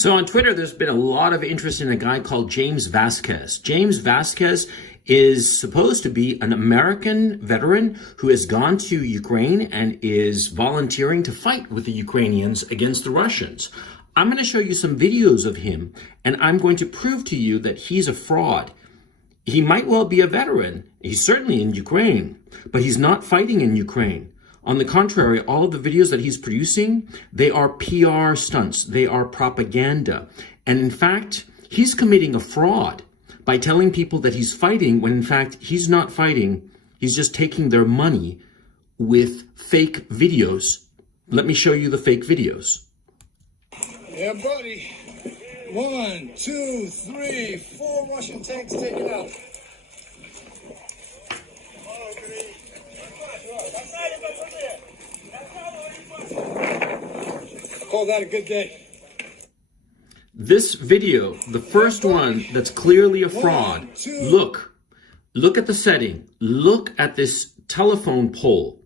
So on Twitter, there's been a lot of interest in a guy called James Vasquez. James Vasquez is supposed to be an American veteran who has gone to Ukraine and is volunteering to fight with the Ukrainians against the Russians. I'm going to show you some videos of him, and I'm going to prove to you that he's a fraud. He might well be a veteran. He's certainly in Ukraine, but he's not fighting in Ukraine. On the contrary, all of the videos that he's producing, they are PR stunts. They are propaganda. And in fact, he's committing a fraud by telling people that he's fighting when in fact he's not fighting. He's just taking their money with fake videos. Let me show you the fake videos. Yeah, buddy. 1, 2, 3, 4 Russian tanks taken out. Call that a good day. This video, the first one that's clearly a fraud, look at the setting, look at this telephone pole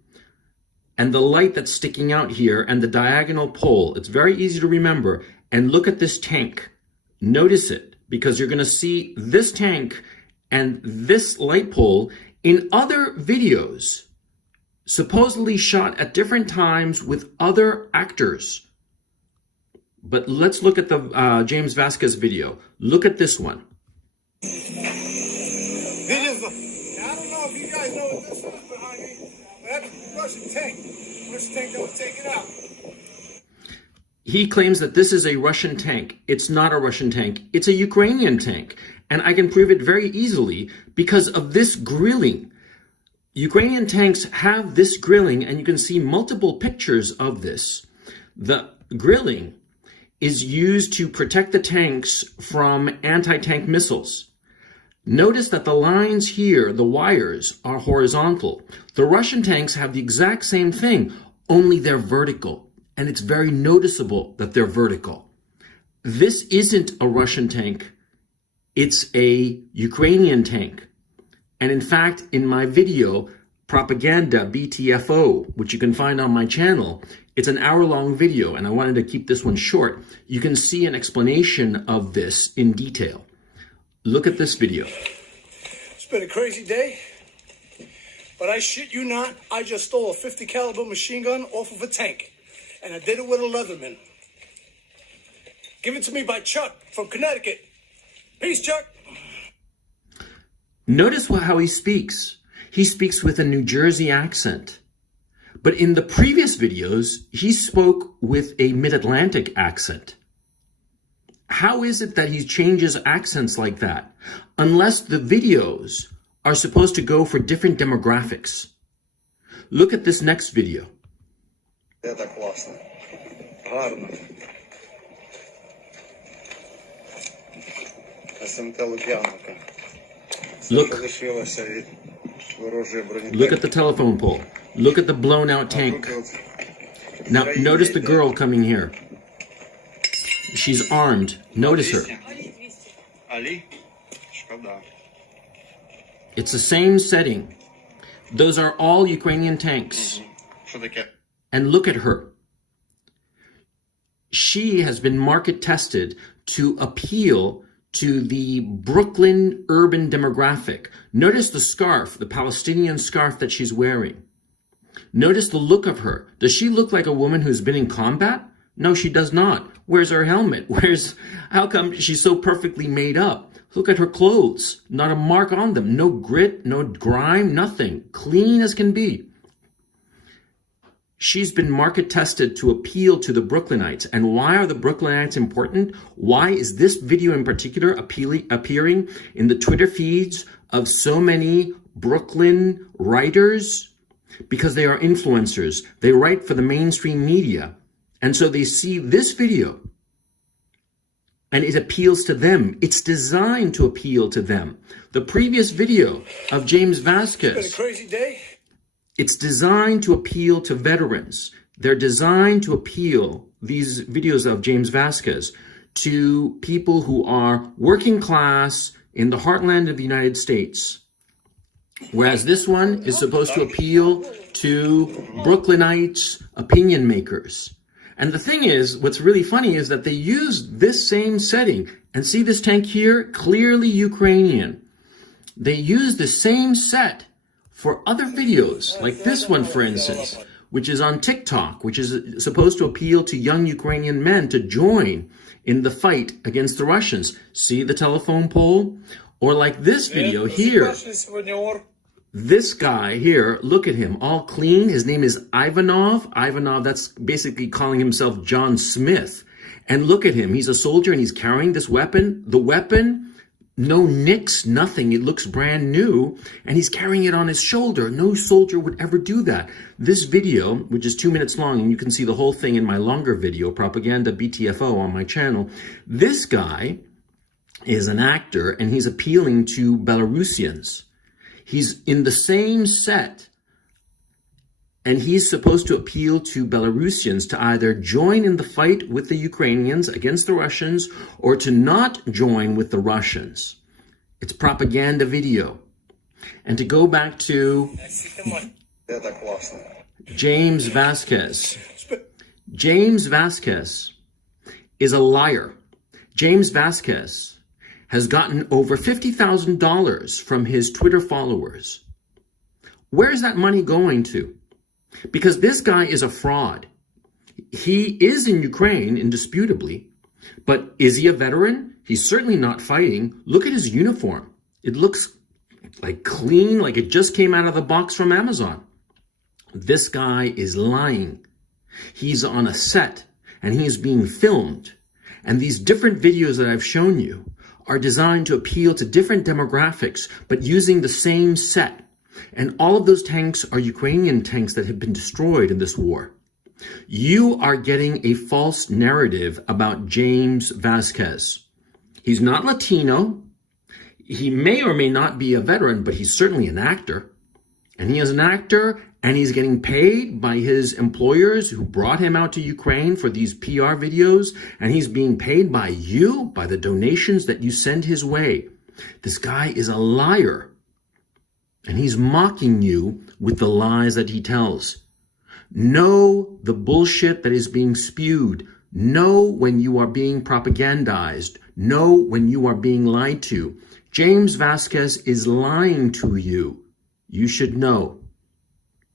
and the light that's sticking out here and the diagonal pole. It's very easy to remember. And look at this tank. Notice it, because you're going to see this tank and this light pole in other videos, supposedly shot at different times with other actors. But let's look at the James Vasquez video. Look at this one. I don't know if you guys know what this is behind me, but that's a Russian tank. Russian tank that was taken out. He claims that this is a Russian tank. It's not a Russian tank. It's a Ukrainian tank. And I can prove it very easily because of this grilling. Ukrainian tanks have this grilling, and you can see multiple pictures of this. The grilling is used to protect the tanks from anti-tank missiles. Notice that the lines here, the wires, are horizontal. The Russian tanks have the exact same thing, only they're vertical. And it's very noticeable that they're vertical. This isn't a Russian tank. It's a Ukrainian tank. And in fact, in my video, Propaganda BTFO, which you can find on my channel, it's an hour-long video, and I wanted to keep this one short. You can see an explanation of this in detail. Look at this video. It's been a crazy day, but I shit you not, I just stole a 50 caliber machine gun off of a tank, and I did it with a Leatherman. Given to me by Chuck from Connecticut. Peace, Chuck. Notice how he speaks. He speaks with a New Jersey accent. But in the previous videos, he spoke with a Mid-Atlantic accent. How is it that he changes accents like that? Unless the videos are supposed to go for different demographics. Look at this next video. Это классно. Гарно. СМТ Лук'янівка. Look at the telephone pole. Look at the blown out tank. Now notice the girl coming here. She's armed. Notice her. It's the same setting. Those are all Ukrainian tanks. And look at her. She has been market tested to appeal to the Brooklyn urban demographic. Notice the scarf, the Palestinian scarf that she's wearing. Notice the look of her. Does she look like a woman who's been in combat? No, she does not. Where's her helmet? How come she's so perfectly made up? Look at her clothes. Not a mark on them. No grit, no grime, nothing. Clean as can be. She's been market tested to appeal to the Brooklynites. And why are the Brooklynites important? Why is this video in particular appearing in the Twitter feeds of so many Brooklyn writers? Because they are influencers. They write for the mainstream media. And so they see this video and it appeals to them. It's designed to appeal to them. The previous video of James Vasquez. It's been a crazy day. It's designed to appeal to veterans. They're designed to appeal, these videos of James Vasquez, to people who are working class in the heartland of the United States. Whereas this one is supposed to appeal to Brooklynites, opinion makers. And the thing is, what's really funny is that they used this same setting. And see this tank here? Clearly Ukrainian. They use the same set for other videos, like this one, for instance, which is on TikTok, which is supposed to appeal to young Ukrainian men to join in the fight against the Russians. See the telephone pole? Or like this video here. This guy here, look at him, all clean. His name is Ivanov. Ivanov, that's basically calling himself John Smith. And look at him. He's a soldier and he's carrying this weapon. The weapon, no nicks, nothing. It looks brand new. And he's carrying it on his shoulder. No soldier would ever do that. This video, which is 2 minutes long, and you can see the whole thing in my longer video, Propaganda BTFO, on my channel. This guy is an actor and he's appealing to Belarusians. He's in the same set. And he's supposed to appeal to Belarusians to either join in the fight with the Ukrainians against the Russians or to not join with the Russians. It's propaganda video. And to go back to James Vasquez. James Vasquez is a liar. James Vasquez has gotten over $50,000 from his Twitter followers. Where's that money going to? Because this guy is a fraud. He is in Ukraine, indisputably, but is he a veteran? He's certainly not fighting. Look at his uniform. It looks like clean, like it just came out of the box from Amazon. This guy is lying. He's on a set and he's being filmed. And these different videos that I've shown you are designed to appeal to different demographics, but using the same set. And all of those tanks are Ukrainian tanks that have been destroyed in this war. You are getting a false narrative about James Vasquez. He's not Latino. He may or may not be a veteran, but he's certainly an actor. And he is an actor, and he's getting paid by his employers who brought him out to Ukraine for these PR videos. And he's being paid by you, by the donations that you send his way. This guy is a liar. And he's mocking you with the lies that he tells. Know the bullshit that is being spewed. Know when you are being propagandized. Know when you are being lied to. James Vasquez is lying to you. You should know.